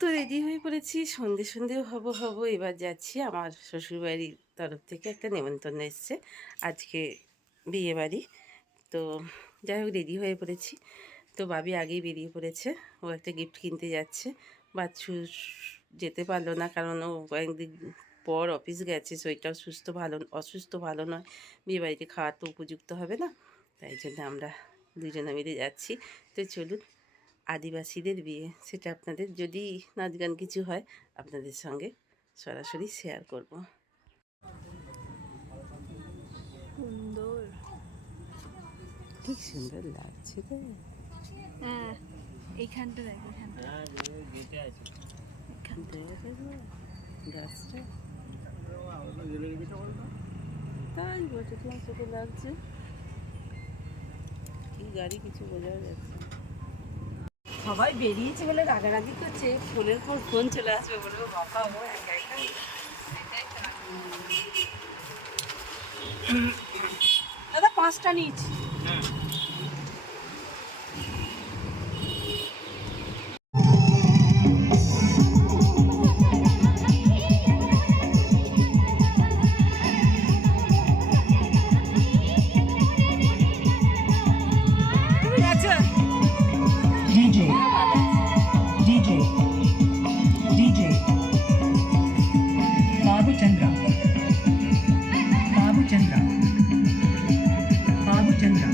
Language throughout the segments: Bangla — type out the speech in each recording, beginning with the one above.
তো রেডি হয়ে পড়েছি, সন্ধে সন্ধেও হব হব। এবার যাচ্ছি আমার শ্বশুরবাড়ির তরফ থেকে একটা নেমন্তন্ন এসছে আজকে, বিয়ে বাড়ি। তো যাই হোক রেডি হয়ে পড়েছি। তো বাবি আগেই বেরিয়ে পড়েছে, ও একটা গিফট কিনতে যাচ্ছে। বাচ্চু যেতে পারলো না, কারণ ও কয়েকদিন পর অফিস গেছে, শরীরটাও অসুস্থ ভালো নয়, বিয়ে বাড়িতে খাওয়া তো উপযুক্ত হবে না, তাই জন্য আমরা দুজনে মিলে যাচ্ছি। তো চলুন, আদিবাসীদের বিয়ে, সেটা আপনাদের যদি নাচ গান কিছু হয় আপনাদের সঙ্গে সরাসরি শেয়ার করব। সুন্দর, কি সুন্দর লাগছে রে। হ্যাঁ এইখানটা দেখ, এখানটা গাছটা তাই বলছে, তোমার চোখে লাগছে। কি গাড়ি কিছু বোঝা যাচ্ছে। সবাই বেরিয়েছে বলে রাগারাগি করছে, ফোনের পর ফোন চলে আসবে, বলবো বাবা ও একা একাই। দাদা 5টা নিচ্ছি। DJ, DJ, DJ, Babu Chandra, Babu Chandra, Babu Chandra.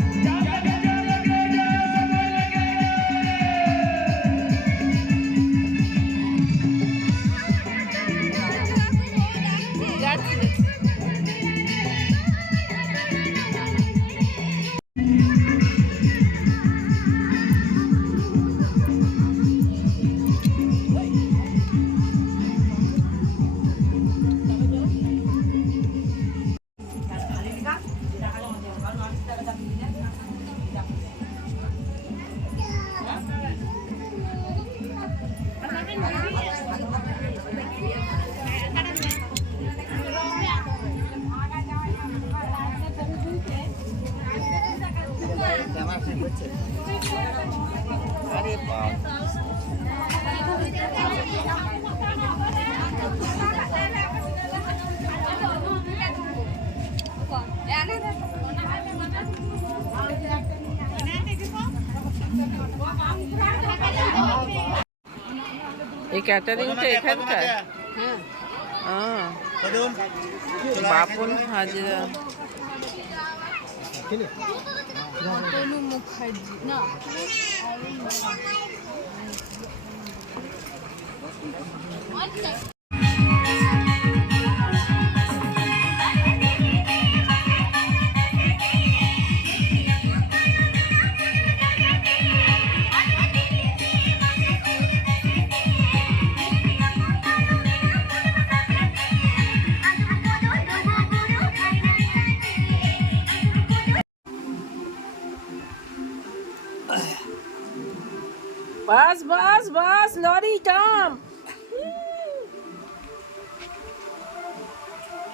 আরে বাবা, এই ক্যাটারিংটা এখানকার? হ্যাঁ, বাপন হাজরা। তনু মুখার্জি না, বাস বাস বাস, লরি কাম।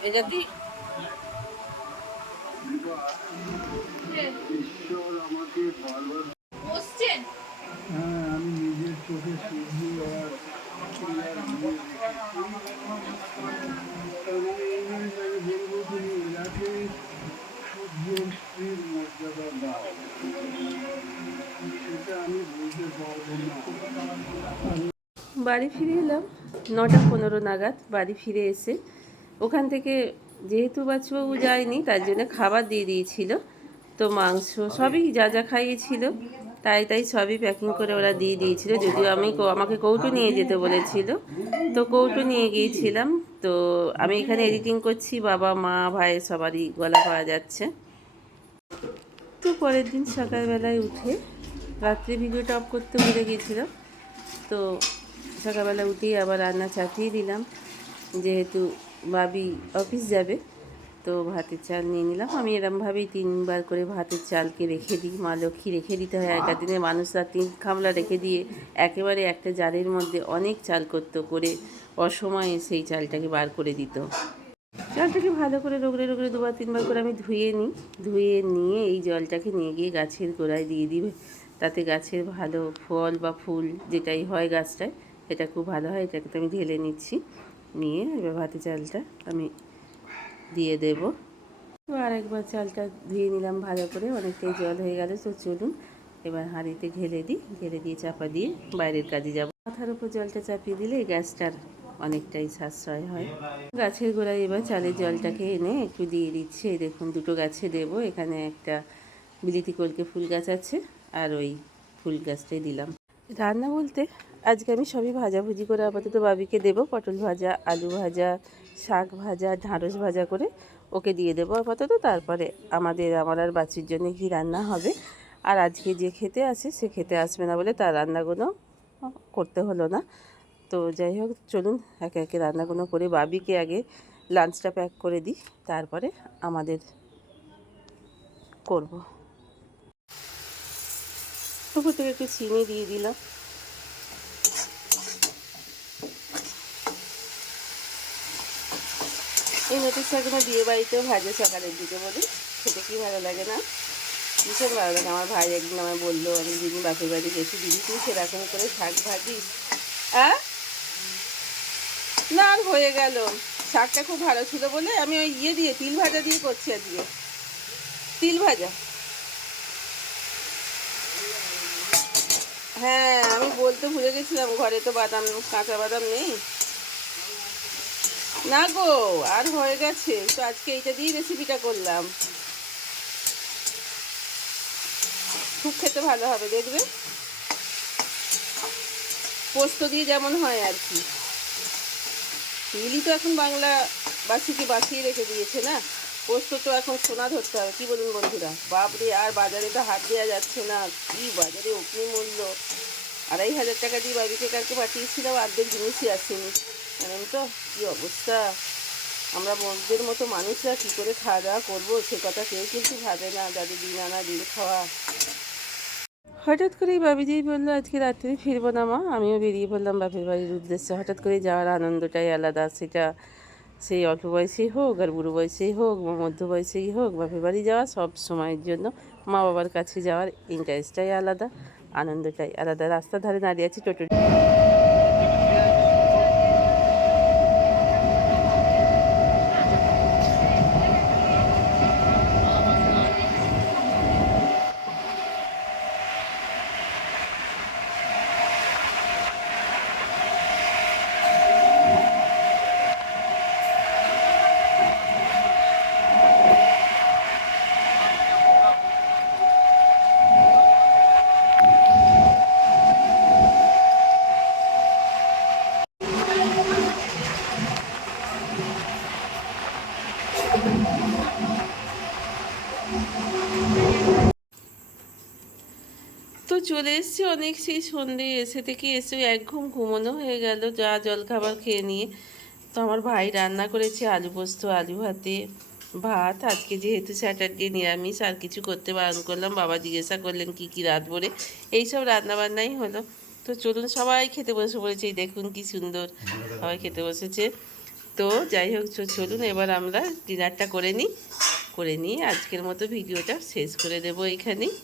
এটা কি ঈশ্বর আমাকে বারবার বসছেন আমি নিজের চোখে সূর্য আর বলবো তুমি এনাকে সূর্যের স্ত্রীর মর্যাদা দাও, সেটা আমি বলতে পারবো না। বাড়ি ফিরে এলাম 9টা 15 নাগাদ। বাড়ি ফিরে এসে ওখান থেকে, যেহেতু বাচ্চুবাবু যায়নি তার জন্য খাবার দিয়ে দিয়েছিল, তো মাংস সবই যা যা খাইয়েছিল তাই সবই প্যাকিং করে ওরা দিয়ে দিয়েছিল। যদিও আমাকে কৌটো নিয়ে যেতে বলেছিল, তো কৌটো নিয়ে গিয়েছিলাম। তো আমি এখানে এডিটিং করছি, বাবা মা ভাই সবারই গলা পাওয়া যাচ্ছে। তো পরের দিন সকালবেলায় উঠে, রাত্রে ভিডিওটা অফ করতে ভুলে গিয়েছিলাম, তো সকালবেলা উঠেই আবার রান্না চাপিয়ে দিলাম, যেহেতু বাবি অফিস যাবে। তো ভাতের চাল নিয়ে নিলাম। আমি এরমভাবেই 3বার করে ভাতের চালকে রেখে দিই, মা লক্ষ্মী রেখে দিতে হয়। আগের দিনে মানুষরা 3 খামলা রেখে দিয়ে একেবারে একটা জারের মধ্যে অনেক চাল করতো, করে অসময়ে সেই চালটাকে বার করে দিত। চালটাকে ভালো করে রগড়ে রগড়ে 2বার 3বার করে আমি ধুয়ে নিয়ে এই জলটাকে নিয়ে গিয়ে গাছের গোড়ায় দিয়ে দিবে, তাতে গাছের ভালো ফল বা ফুল যেটাই হয় গাছটায় এটা খুব ভালো হয়। এটাকে তো আমি ঢেলে নিচ্ছি, নিয়ে এবার ভাতের চালটা আমি দিয়ে দেব। তো আরেকবার চালটা ধুয়ে নিলাম ভালো করে, অনেকটাই জল হয়ে গেল। তো চলুন এবার হাঁড়িতে ঢেলে দিই, ঢেলে দিয়ে চাপা দিয়ে বাইরের কাজে যাব। মাথার উপর জলটা চাপিয়ে দিলে গ্যাসটার অনেকটাই সাশ্রয় হয়। গাছের গোড়ায় এবার চালের জলটাকে এনে একটু দিয়ে দিচ্ছি। এই দেখুন, দুটো গাছে দেবো। এখানে একটা বিলিতি কলকে ফুল গাছ আছে, আর ওই ফুল গাছটাই দিলাম। রান্না বলতে আজকে আমি সবই ভাজাভুজি করে আপাতত বাবিকে দেবো। পটল ভাজা, আলু ভাজা, শাক ভাজা, ঢ্যাঁড়স ভাজা করে ওকে দিয়ে দেবো আপাতত। তারপরে আমার আর বাচ্চির জন্য কি রান্না হবে। আর আজকে যে খেতে আসে সে খেতে আসবে না বলে তার রান্নাগুলো করতে হলো না। তো যাই হোক, চলুন একে একে রান্নাগুলো করে বাবিকে আগে লাঞ্চটা প্যাক করে দিই, তারপরে আমাদের করব। উপর থেকে একটু চিনি দিয়ে দিলাম। এই নোটিশ শাকগুলো বিয়ে বাড়িতেও ভাজে সকালের দিকে, বলি খেতে কি ভালো লাগে না? ভীষণ ভালো লাগে। আমার ভাই একদিন আমায় বললো, আমি দিদি বাপের বাড়ি গেছি, দিদি তুই সেরকম করে শাক ভাজিস? না, আর হয়ে গেল। শাকটা খুব ভালো ছিল বলে আমি ওই দিয়ে তিল ভাজা দিয়ে করছি আজকে। তিল ভাজা, হ্যাঁ আমি বলতে ভুলে গেছিলাম, ঘরে তো বাদাম, কাঁচা বাদাম নেই। না গো, আর হয়ে গেছে। তো আজকে এইটা দিয়ে রেসিপিটা করলাম, খুব খেতে ভালো হবে দেখবে। পোস্ত দিয়ে যেমন হয় আর কি। তিলই তো এখন বাংলাবাসীকে বাঁচিয়ে রেখে দিয়েছে না। পোস্ত তো এখন সোনা ধরতে হবে, কি বলুন বন্ধুরা? বাপরে, আর বাজারে তো হাত দেওয়া যাচ্ছে না। কি বাজারে অগ্নি মূল্য। 2,500 টাকা দিয়ে বাবিকে কালকে পাঠিয়েছিলাম, অর্ধেক জিনিসই আসেনি। জানেন তো কী অবস্থা। আমরা মধ্যের মতো মানুষরা কী করে খাওয়া দাওয়া করবো, সে কথা কেউ কিন্তু ভাবে না, যাদের দিন আনা দিন খাওয়া। হঠাৎ করেই বাবিজি বললো আজকে রাত্রে ফিরবো না মা। আমিও বেরিয়ে পড়লাম বাপের বাড়ির উদ্দেশ্যে। হঠাৎ করে যাওয়ার আনন্দটাই আলাদা। সেটা সেই অল্প বয়সেই হোক, আর বুড়ো বয়সেই হোক, বা মধ্য বয়সেই হোক, বাপের বাড়ি যাওয়া সব সময়ের জন্য মা বাবার কাছে যাওয়ার ইন্টারেস্টটাই আলাদা, আনন্দটাই আলাদা। রাস্তার ধারে দাঁড়িয়ে আছি, টোটো। তো চলে এসেছি অনেক, সেই সন্ধে এসে এক ঘুম ঘুমোনো হয়ে গেল, যা জলখাবার খেয়ে নিয়ে। তো আমার ভাই রান্না করেছে আলু পোস্ত, আলু ভাতে, ভাত। আজকে যেহেতু স্যাটারডে নিরামিষ, আর কিছু করতে বারণ করলাম। বাবা জিজ্ঞাসা করলেন কি কি রাত ভরে, এইসব রান্নাবান্নাই হলো। তো চলুন, সবাই খেতে বসে পড়েছে। এই দেখুন কি সুন্দর, সবাই খেতে বসেছে। তো যাই হোক, চলুন এবার আমরা ডিনারটা করে নিই। আজকের মতো ভিডিওটা শেষ করে দেবো এইখানেই।